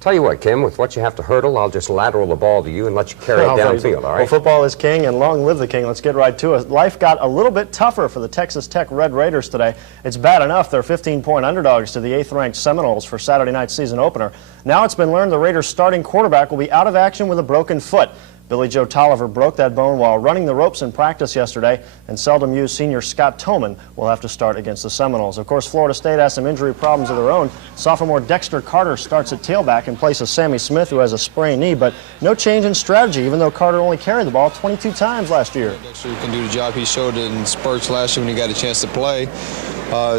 Tell you what, Kim, with what you have to hurdle, I'll just lateral the ball to you and let you carry it downfield, all right? Well, football is king, and long live the king. Let's get right to it. Life got a little bit tougher for the Texas Tech Red Raiders today. It's bad enough they're 15-point underdogs to the 8th-ranked Seminoles for Saturday night's season opener. Now it's been learned the Raiders' starting quarterback will be out of action with a broken foot. Billy Joe Tolliver broke that bone while running the ropes in practice yesterday, and seldom used senior Scott Toman will have to start against the Seminoles. Of course, Florida State has some injury problems of their own. Sophomore Dexter Carter starts at tailback in place of Sammy Smith, who has a sprained knee, but no change in strategy, even though Carter only carried the ball 22 times last year. Dexter can do the job. He showed it in spurts last year when he got a chance to play.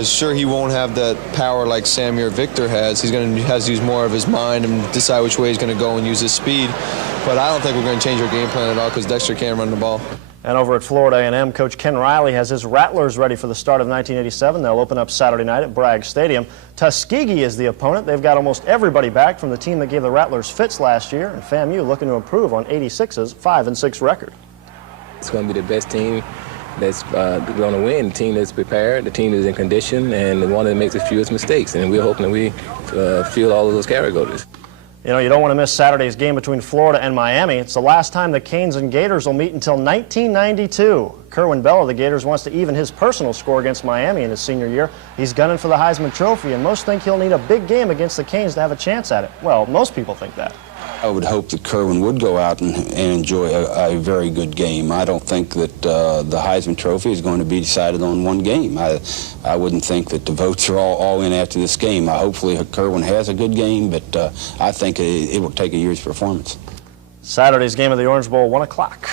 Sure, he won't have that power like Sammy or Victor has. He's going to have to use more of his mind and decide which way he's going to go and use his speed. But I don't think we're going to change our game plan at all because Dexter can't run the ball. And over at Florida A&M, Coach Ken Riley has his Rattlers ready for the start of 1987. They'll open up Saturday night at Bragg Stadium. Tuskegee is the opponent. They've got almost everybody back from the team that gave the Rattlers fits last year, and FAMU looking to improve on 86's 5-6 record. It's going to be the best team that's going to win, the team that's prepared, the team that's in condition, and the one that makes the fewest mistakes. And we're hoping that we field all of those categories. You know, you don't want to miss Saturday's game between Florida and Miami. It's the last time the Canes and Gators will meet until 1992. Kerwin Bell of the Gators wants to even his personal score against Miami in his senior year. He's gunning for the Heisman Trophy, and most think he'll need a big game against the Canes to have a chance at it. Well, most people think that. I would hope that Kerwin would go out and enjoy a very good game. I don't think that the Heisman Trophy is going to be decided on one game. I wouldn't think that the votes are all in after this game. Hopefully Kerwin has a good game, but I think it will take a year's performance. Saturday's game of the Orange Bowl, 1 o'clock.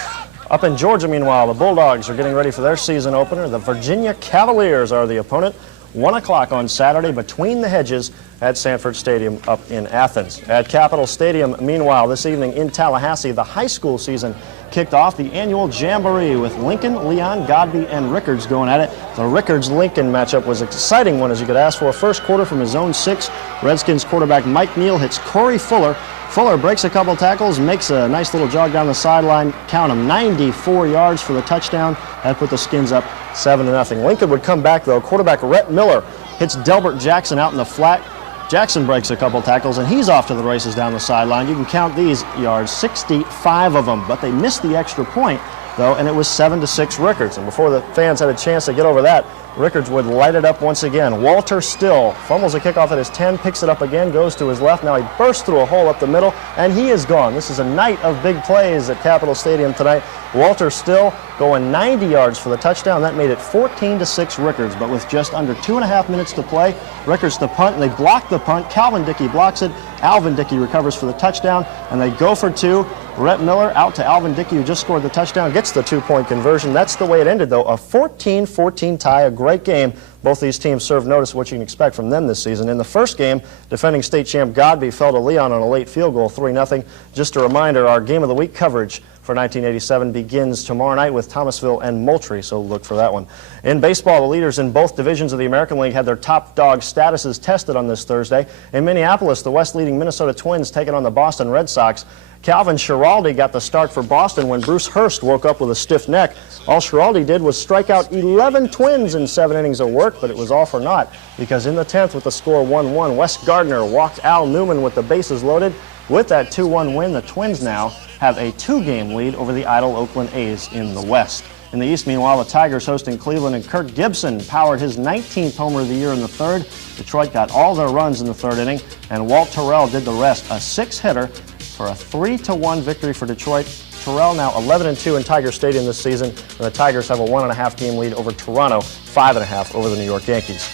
Up in Georgia, meanwhile, the Bulldogs are getting ready for their season opener. The Virginia Cavaliers are the opponent. 1 o'clock on Saturday between the hedges at Sanford Stadium up in Athens. At Capitol Stadium, meanwhile, this evening in Tallahassee, the high school season kicked off the annual Jamboree with Lincoln, Leon, Godby, and Rickards going at it. The Rickards-Lincoln matchup was an exciting one, as you could ask for. First quarter from his own 6, Redskins quarterback Mike Neal hits Corey Fuller. Fuller breaks a couple tackles, makes a nice little jog down the sideline. Count him, 94 yards for the touchdown. That put the Skins up 7-0. Lincoln would come back, though. Quarterback Rhett Miller hits Delbert Jackson out in the flat. Jackson breaks a couple tackles, and he's off to the races down the sideline. You can count these yards, 65 of them, but they missed the extra point, though, and it was 7-6 Rickards. And before the fans had a chance to get over that, Rickards would light it up once again. Walter Still fumbles a kickoff at his 10, picks it up again, goes to his left. Now he bursts through a hole up the middle, and he is gone. This is a night of big plays at Capitol Stadium tonight. Walter Still going 90 yards for the touchdown. That made it 14-6 Rickards, but with just under 2.5 minutes to play, Rickards to punt, and they block the punt. Calvin Dickey blocks it. Alvin Dickey recovers for the touchdown, and they go for 2. Rhett Miller out to Alvin Dickey, who just scored the touchdown, gets the 2-point conversion. That's the way it ended, though. A 14-14 tie, a great game. Both these teams serve notice of what you can expect from them this season. In the first game, defending state champ Godby fell to Leon on a late field goal, 3-0. Just a reminder, our Game of the Week coverage for 1987 begins tomorrow night with Thomasville and Moultrie, so look for that one. In baseball, the leaders in both divisions of the American League had their top dog statuses tested on this Thursday. In Minneapolis, the West-leading Minnesota Twins taking on the Boston Red Sox. Calvin Schiraldi got the start for Boston when Bruce Hurst woke up with a stiff neck. All Schiraldi did was strike out 11 Twins in 7 innings of work, but it was all for naught because in the 10th with the score 1-1, Wes Gardner walked Al Newman with the bases loaded. With that 2-1 win, the Twins now have a 2-game lead over the idle Oakland A's in the West. In the East, meanwhile, the Tigers hosting Cleveland, and Kirk Gibson powered his 19th homer of the year in the 3rd. Detroit got all their runs in the 3rd inning, and Walt Terrell did the rest, a 6-hitter for a 3-1 victory for Detroit. Terrell now 11-2 in Tiger Stadium this season, and the Tigers have a 1.5-game lead over Toronto, 5.5 over the New York Yankees.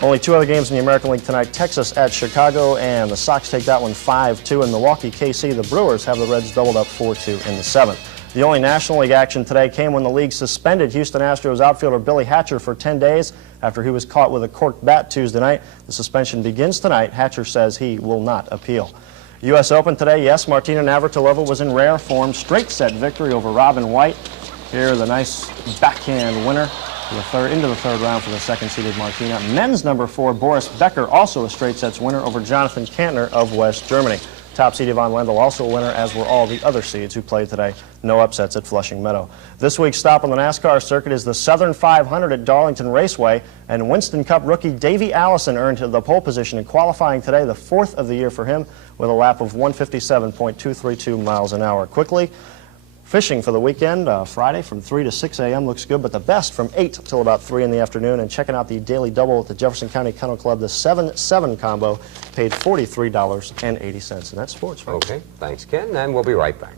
Only 2 other games in the American League tonight. Texas at Chicago, and the Sox take that one 5-2. In Milwaukee, KC, the Brewers have the Reds doubled up 4-2 in the 7th. The only National League action today came when the league suspended Houston Astros outfielder Billy Hatcher for 10 days after he was caught with a corked bat Tuesday night. The suspension begins tonight. Hatcher says he will not appeal. U.S. Open today, yes, Martina Navratilova was in rare form. Straight set victory over Robin White. Here, the nice backhand winner into the third round for the second-seeded Martina. Men's number 4, Boris Becker, also a straight sets winner over Jonathan Kantner of West Germany. Top seed Yvonne Wendell also a winner, as were all the other seeds who played today. No upsets at Flushing Meadow. This week's stop on the NASCAR circuit is the Southern 500 at Darlington Raceway, and Winston Cup rookie Davey Allison earned the pole position in qualifying today, the 4th of the year for him, with a lap of 157.232 miles an hour. Quickly, fishing for the weekend, Friday from 3 to 6 a.m. looks good, but the best from 8 till about 3 in the afternoon. And checking out the daily double at the Jefferson County Kennel Club, the 7-7 combo paid $43.80. And that's sports. Okay, thanks, Ken, and we'll be right back.